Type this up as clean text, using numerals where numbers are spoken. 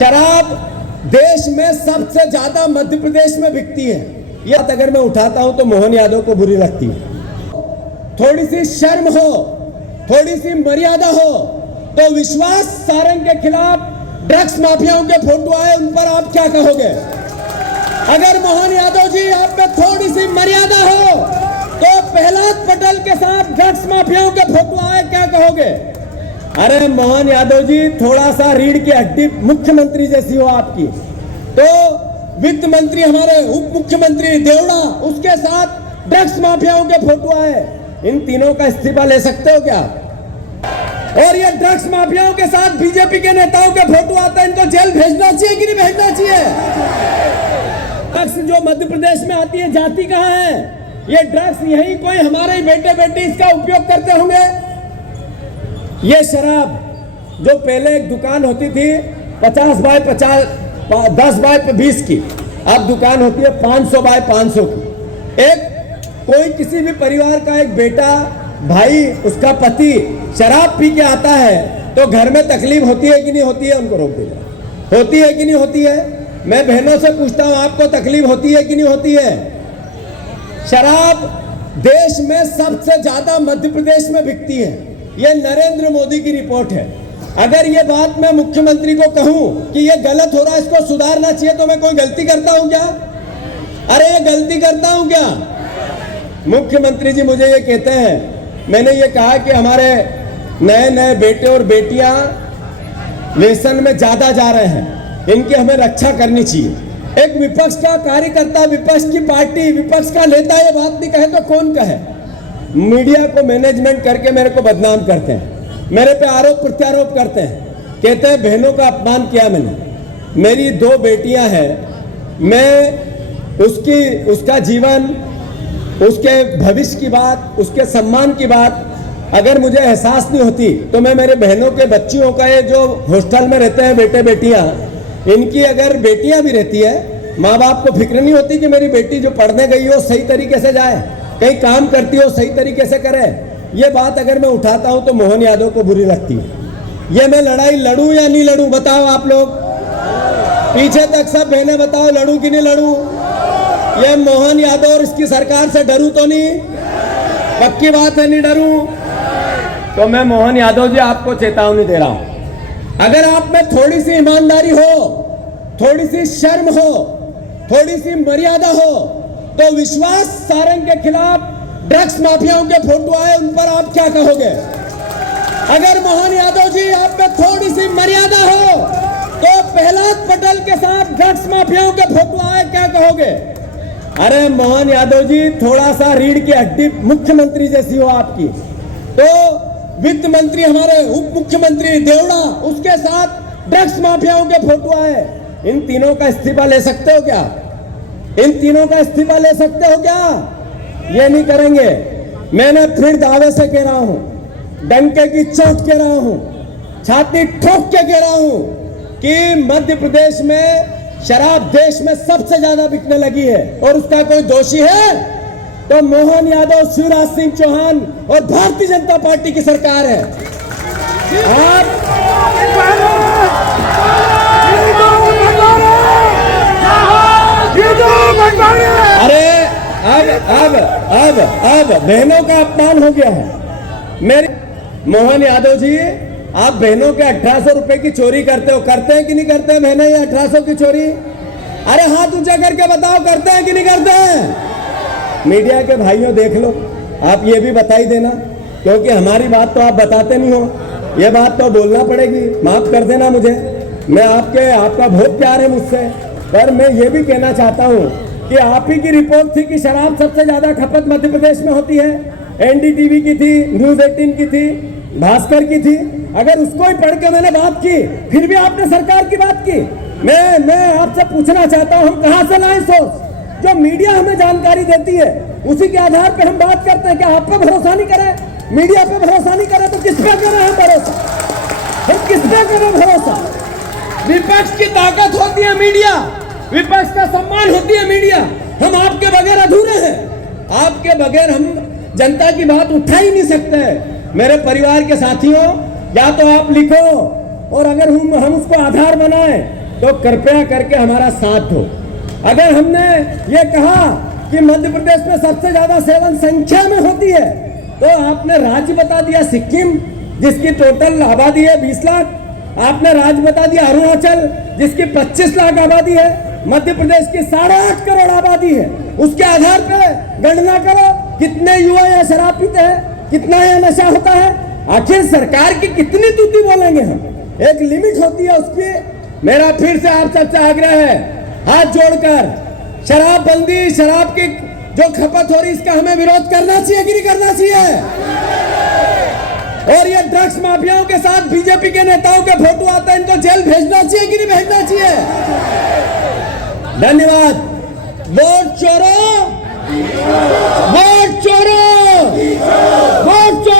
शराब देश में सबसे ज्यादा मध्य प्रदेश में बिकती है। ये बात अगर मैं उठाता हूं तो मोहन यादव को बुरी लगती है। थोड़ी सी शर्म हो, थोड़ी सी मर्यादा हो तो विश्वास सारंग के खिलाफ ड्रग्स माफियाओं के फोटो आए, उन पर आप क्या कहोगे? अगर मोहन यादव जी आप में थोड़ी सी मर्यादा हो तो प्रहलाद पटेल के साथ ड्रग्स माफियाओं के फोटो आए, क्या कहोगे? अरे मोहन यादव जी, थोड़ा सा रीढ़ की हड्डी मुख्यमंत्री जैसी हो आपकी, तो वित्त मंत्री हमारे उप मुख्यमंत्री देवड़ा, उसके साथ ड्रग्स माफियाओं के फोटो आए, इन तीनों का इस्तीफा ले सकते हो क्या? और ये ड्रग्स माफियाओं के साथ बीजेपी के नेताओं के फोटो आता है, इनको जेल भेजना चाहिए कि नहीं भेजना चाहिए? ड्रग्स जो मध्य प्रदेश में आती है जाती कहाँ है? ये ड्रग्स यही कोई हमारे ही बेटे बेटी इसका उपयोग करते होंगे। ये शराब जो पहले एक दुकान होती थी 50 बाय 50, 10 बाय 20 की, अब दुकान होती है 500 बाय 500 की। एक कोई किसी भी परिवार का एक बेटा, भाई, उसका पति शराब पी के आता है तो घर में तकलीफ होती है कि नहीं होती है? उनको रोक दीजिए, होती है कि नहीं होती है? मैं बहनों से पूछता हूं, आपको तकलीफ होती है कि नहीं होती है? शराब देश में सबसे ज्यादा मध्य प्रदेश में बिकती है। ये नरेंद्र मोदी की रिपोर्ट है। अगर ये बात मैं मुख्यमंत्री को कहूं कि ये गलत हो रहा है, इसको सुधारना चाहिए, तो मैं कोई गलती करता हूं क्या? अरे ये गलती करता हूं क्या? मुख्यमंत्री जी मुझे ये कहते हैं, मैंने ये कहा कि हमारे नए नए बेटे और बेटियां व्यसन में ज्यादा जा रहे हैं, इनकी हमें रक्षा करनी चाहिए। एक विपक्ष का कार्यकर्ता, विपक्ष की पार्टी, विपक्ष का नेता ये बात नहीं कहे तो कौन कहे? मीडिया को मैनेजमेंट करके मेरे को बदनाम करते हैं, मेरे पे आरोप प्रत्यारोप करते हैं, कहते हैं बहनों का अपमान किया मैंने। मेरी 2 बेटियां हैं, मैं उसका जीवन, उसके भविष्य की बात, उसके सम्मान की बात अगर मुझे एहसास नहीं होती तो मैं मेरे बहनों के बच्चियों का, ये जो हॉस्टल में रहते हैं बेटे बेटियां, इनकी अगर बेटियां भी रहती है, माँ बाप को फिक्र नहीं होती कि मेरी बेटी जो पढ़ने गई हो सही तरीके से जाए, कहीं काम करती हो सही तरीके से करे। ये बात अगर मैं उठाता हूं तो मोहन यादव को बुरी लगती है। ये मैं लड़ाई लड़ूं या नहीं लड़ूं, बताओ आप लोग? पीछे तक सब बहनें बताओ, लड़ूं कि नहीं लड़ूं? ये मोहन यादव और इसकी सरकार से डरूं तो नहीं? पक्की बात है, नहीं डरूं? तो मैं मोहन यादव जी आपको चेतावनी दे रहा हूं, अगर आप में थोड़ी सी ईमानदारी हो, थोड़ी सी शर्म हो, थोड़ी सी मर्यादा हो तो विश्वास सारंग के खिलाफ ड्रग्स माफियाओं के फोटो आए, उन पर आप क्या कहोगे? अगर मोहन यादव जी आप में थोड़ी सी मर्यादा हो तो प्रहलाद पटेल के साथ ड्रग्स माफियाओं के फोटो आए, क्या कहोगे? अरे मोहन यादव जी, थोड़ा सा रीढ़ की हड्डी मुख्यमंत्री जैसी हो आपकी, तो वित्त मंत्री हमारे उप मुख्यमंत्री देवड़ा, उसके साथ ड्रग्स माफियाओं के फोटो आए, इन तीनों का इस्तीफा ले सकते हो क्या? इन तीनों का इस्तीफा ले सकते हो क्या? ये नहीं करेंगे। मैंने फिर दावे से कह रहा हूं, डंके की चोट कह रहा हूं, छाती ठोक के कह रहा हूं कि मध्य प्रदेश में शराब देश में सबसे ज्यादा बिकने लगी है, और उसका कोई दोषी है तो मोहन यादव, शिवराज सिंह चौहान और भारतीय जनता पार्टी की सरकार है। अरे अब बहनों का अपमान हो गया है। मेरे मोहन यादव जी, आप बहनों के 1800 रुपए की चोरी करते हो, करते हैं कि नहीं करते हैं बहनें ये 1800 की चोरी? अरे हाथ ऊंचा करके बताओ, करते हैं कि नहीं करते हैं? मीडिया के भाइयों देख लो, आप ये भी बताई देना, क्योंकि हमारी बात तो आप बताते नहीं हो, ये बात तो बोलना पड़ेगी। माफ कर देना मुझे, मैं आपका बहुत प्यार है मुझसे, पर मैं ये भी कहना चाहता हूँ कि आप ही की रिपोर्ट थी कि शराब सबसे ज्यादा खपत मध्य प्रदेश में होती है। एनडीटीवी की थी, न्यूज 18 की थी, भास्कर की थी। अगर उसको ही पढ़ के मैंने बात की, फिर भी आपने सरकार की बात की। मैं आपसे पूछना चाहता हूँ, हम कहाँ से लाएं सोर्स? जो मीडिया हमें जानकारी देती है उसी के आधार पर हम बात करते हैं। क्या आप पे भरोसा नहीं करें, मीडिया पे भरोसा नहीं करें तो किस पे करें हम भरोसा? हम किस पे करें भरोसा? विपक्ष की ताकत होती है मीडिया, विपक्ष का सम्मान होती है मीडिया। हम आपके बगैर अधूरे हैं, आपके बगैर हम जनता की बात उठा ही नहीं सकते। मेरे परिवार के साथियों, या तो आप लिखो और अगर हम उसको आधार बनाएं तो कृपया करके हमारा साथ दो। अगर हमने ये कहा कि मध्य प्रदेश में सबसे ज्यादा सेवन संख्या में होती है, तो आपने राज्य बता दिया सिक्किम, जिसकी टोटल आबादी है 20 लाख। आपने राज्य बता दिया अरुणाचल, जिसकी 25 लाख आबादी है। मध्य प्रदेश की 8.5 करोड़ आबादी है। उसके आधार पर गणना करो कितने युवा यहाँ शराब पीते हैं, कितना यहाँ नशा होता है। आखिर सरकार की कितनी तूती बोलेंगे हम, एक लिमिट होती है उसकी। मेरा फिर से आप सबसे आग्रह है, हाथ जोड़कर शराब बंदी, शराब की जो खपत हो रही, इसका हमें विरोध करना चाहिए कि नहीं करना चाहिए? और ये ड्रग्स माफियाओं के साथ बीजेपी के नेताओं के फोटो आते हैं, इनको जेल भेजना चाहिए कि नहीं भेजना चाहिए? धन्यवाद। वोट चोरो, वोट चोरो, वोट चोरो।